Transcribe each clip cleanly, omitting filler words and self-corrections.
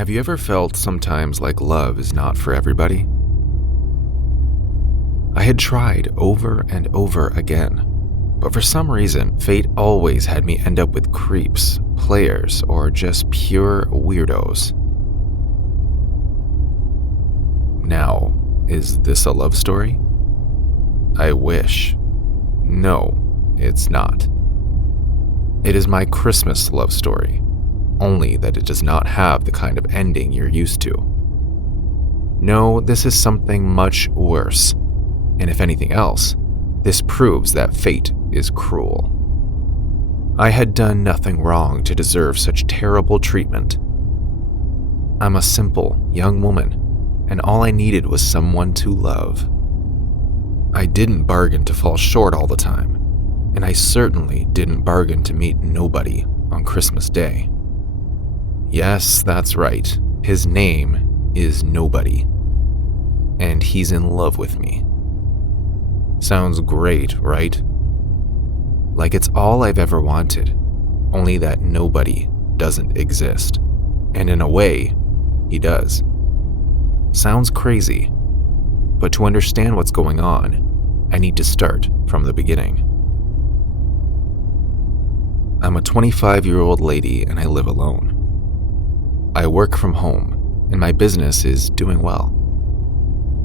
Have you ever felt sometimes like love is not for everybody? I had tried over and over again, but for some reason, fate always had me end up with creeps, players, or just pure weirdos. Now, is this a love story? I wish. No, it's not. It is my Christmas love story, only that it does not have the kind of ending you're used to. No, this is something much worse, and if anything else, this proves that fate is cruel. I had done nothing wrong to deserve such terrible treatment. I'm a simple, young woman, and all I needed was someone to love. I didn't bargain to fall short all the time, and I certainly didn't bargain to meet nobody on Christmas Day. Yes, that's right. His name is Nobody, and he's in love with me. Sounds great, right? Like it's all I've ever wanted, only that nobody doesn't exist. And in a way, he does. Sounds crazy, but to understand what's going on, I need to start from the beginning. I'm a 25-year-old lady and I live alone. I work from home and my business is doing well.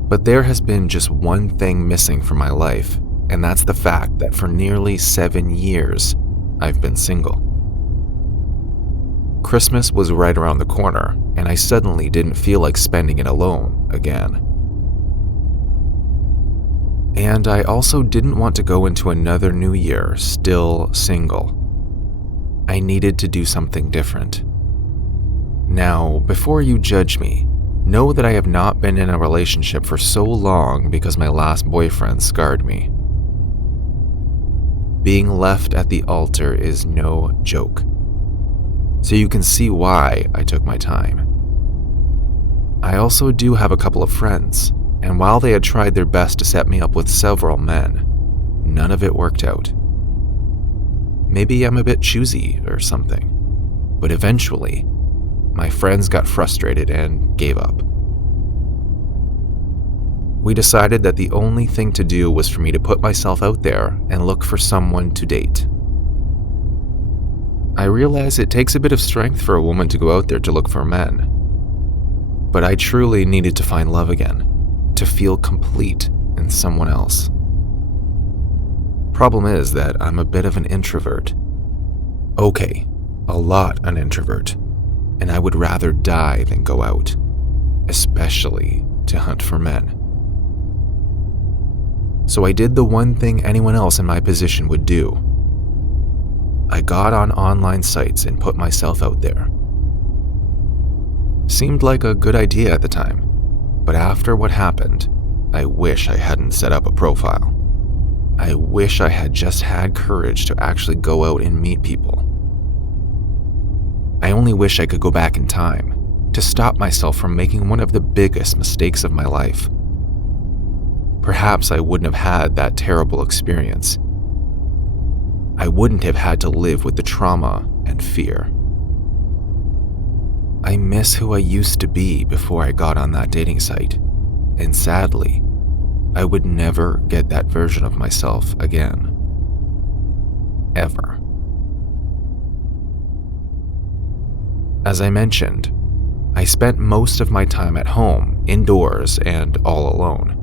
But there has been just one thing missing from my life, and that's the fact that for nearly 7 years, I've been single. Christmas was right around the corner, and I suddenly didn't feel like spending it alone again. And I also didn't want to go into another new year still single. I needed to do something different. Now, before you judge me, know that I have not been in a relationship for so long because my last boyfriend scarred me. Being left at the altar is no joke. So you can see why I took my time. I also do have a couple of friends, and while they had tried their best to set me up with several men, none of it worked out. Maybe I'm a bit choosy or something, but eventually, my friends got frustrated and gave up. We decided that the only thing to do was for me to put myself out there and look for someone to date. I realize it takes a bit of strength for a woman to go out there to look for men, but I truly needed to find love again, to feel complete in someone else. Problem is that I'm a bit of an introvert. Okay, a lot an introvert. And I would rather die than go out, especially to hunt for men. So I did the one thing anyone else in my position would do. I got on online sites and put myself out there. Seemed like a good idea at the time, but after what happened, I wish I hadn't set up a profile. I wish I had just had courage to actually go out and meet people. I only wish I could go back in time to stop myself from making one of the biggest mistakes of my life. Perhaps I wouldn't have had that terrible experience. I wouldn't have had to live with the trauma and fear. I miss who I used to be before I got on that dating site, and sadly, I would never get that version of myself again. Ever. As I mentioned, I spent most of my time at home, indoors, and all alone.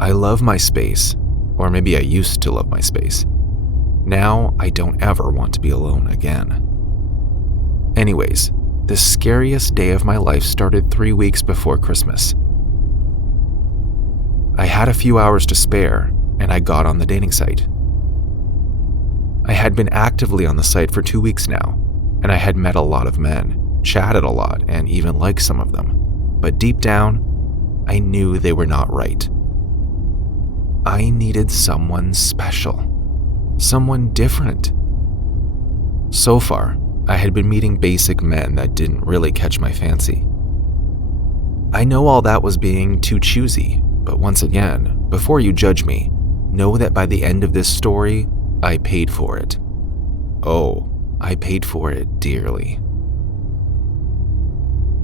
I love my space, or maybe I used to love my space. Now, I don't ever want to be alone again. Anyways, the scariest day of my life started 3 weeks before Christmas. I had a few hours to spare, and I got on the dating site. I had been actively on the site for 2 weeks now, and I had met a lot of men, chatted a lot, and even liked some of them. But deep down, I knew they were not right. I needed someone special, someone different. So far, I had been meeting basic men that didn't really catch my fancy. I know all that was being too choosy, but once again, before you judge me, know that by the end of this story, I paid for it. Oh, I paid for it dearly.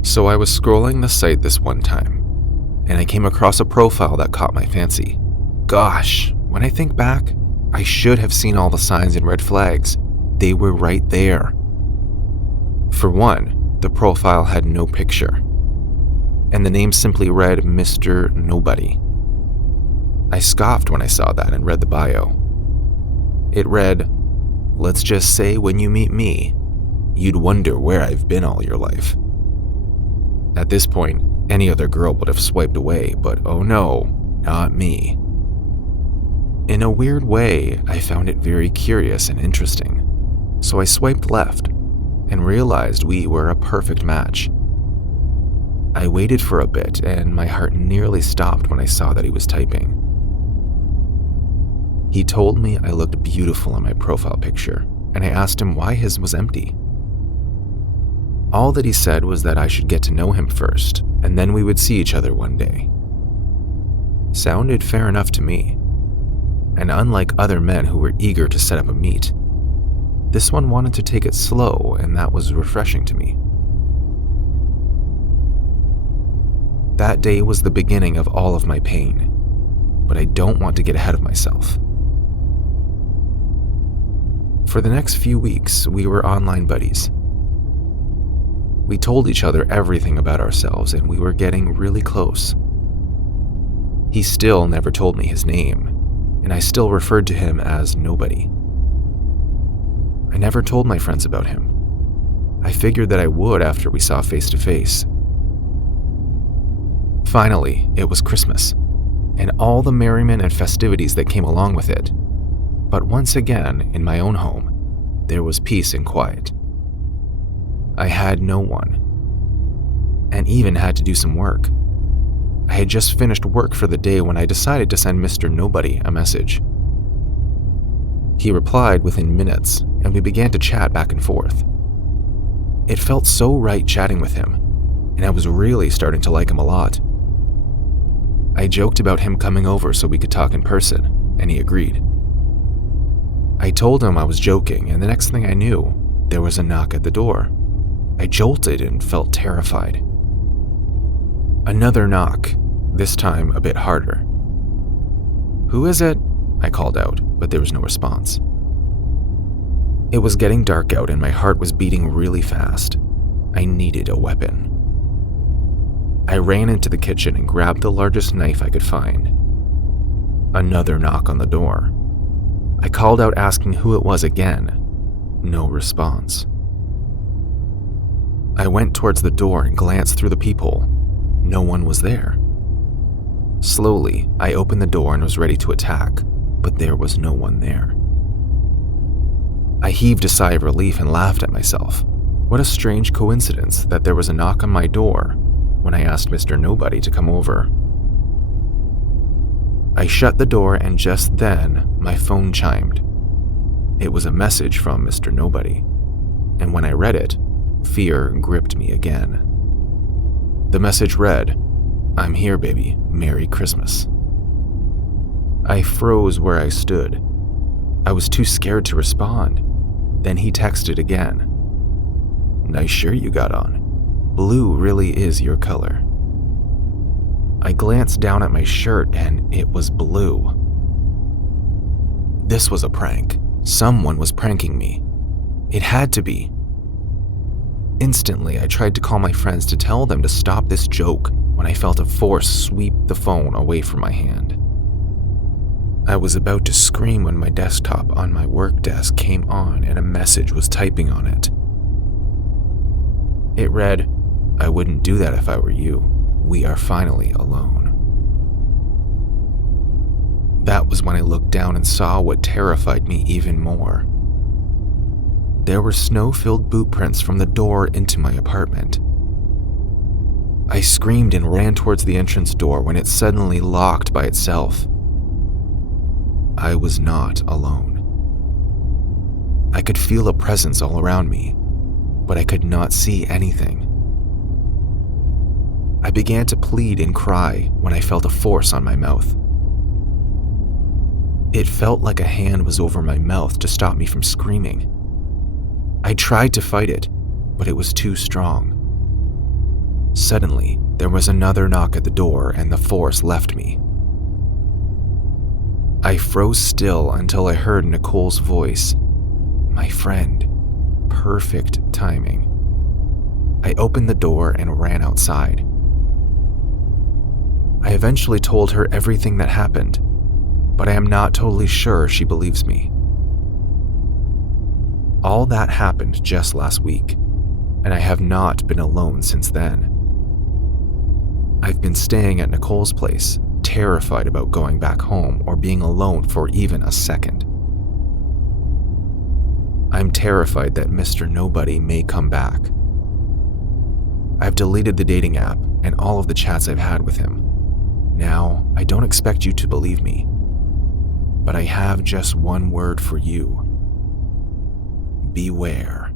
So I was scrolling the site this one time, and I came across a profile that caught my fancy. Gosh, when I think back, I should have seen all the signs and red flags. They were right there. For one, the profile had no picture, and the name simply read Mr. Nobody. I scoffed when I saw that and read the bio. It read, "Let's just say when you meet me, you'd wonder where I've been all your life." At this point, any other girl would have swiped away, but oh no, not me. In a weird way, I found it very curious and interesting, so I swiped left and realized we were a perfect match. I waited for a bit and my heart nearly stopped when I saw that he was typing. He told me I looked beautiful in my profile picture, and I asked him why his was empty. All that he said was that I should get to know him first, and then we would see each other one day. Sounded fair enough to me. And unlike other men who were eager to set up a meet, this one wanted to take it slow, and that was refreshing to me. That day was the beginning of all of my pain, but I don't want to get ahead of myself. For the next few weeks, we were online buddies. We told each other everything about ourselves, and we were getting really close. He still never told me his name, and I still referred to him as Nobody. I never told my friends about him. I figured that I would after we saw face to face. Finally, it was Christmas, and all the merriment and festivities that came along with it. But once again, in my own home, there was peace and quiet. I had no one, and even had to do some work. I had just finished work for the day when I decided to send Mr. Nobody a message. He replied within minutes, and we began to chat back and forth. It felt so right chatting with him, and I was really starting to like him a lot. I joked about him coming over so we could talk in person, and he agreed. I told him I was joking, and the next thing I knew, there was a knock at the door. I jolted and felt terrified. Another knock, this time a bit harder. "Who is it?" I called out, but there was no response. It was getting dark out and my heart was beating really fast. I needed a weapon. I ran into the kitchen and grabbed the largest knife I could find. Another knock on the door. I called out asking who it was again. No response. I went towards the door and glanced through the peephole. No one was there. Slowly, I opened the door and was ready to attack, but there was no one there. I heaved a sigh of relief and laughed at myself. What a strange coincidence that there was a knock on my door when I asked Mr. Nobody to come over. I shut the door and just then, my phone chimed. It was a message from Mr. Nobody, and when I read it, fear gripped me again. The message read, "I'm here, baby. Merry Christmas." I froze where I stood. I was too scared to respond. Then he texted again. "Nice shirt you got on. Blue really is your color." I glanced down at my shirt and it was blue. This was a prank. Someone was pranking me. It had to be. Instantly, I tried to call my friends to tell them to stop this joke when I felt a force sweep the phone away from my hand. I was about to scream when my desktop on my work desk came on and a message was typing on it. It read, "I wouldn't do that if I were you. We are finally alone." That was when I looked down and saw what terrified me even more. There were snow-filled boot prints from the door into my apartment. I screamed and ran towards the entrance door when it suddenly locked by itself. I was not alone. I could feel a presence all around me, but I could not see anything. I began to plead and cry when I felt a force on my mouth. It felt like a hand was over my mouth to stop me from screaming. I tried to fight it, but it was too strong. Suddenly, there was another knock at the door and the force left me. I froze still until I heard Nicole's voice. My friend. Perfect timing. I opened the door and ran outside. I eventually told her everything that happened, but I am not totally sure she believes me. All that happened just last week, and I have not been alone since then. I've been staying at Nicole's place, terrified about going back home or being alone for even a second. I'm terrified that Mr. Nobody may come back. I've deleted the dating app and all of the chats I've had with him. Now, I don't expect you to believe me, but I have just one word for you. Beware.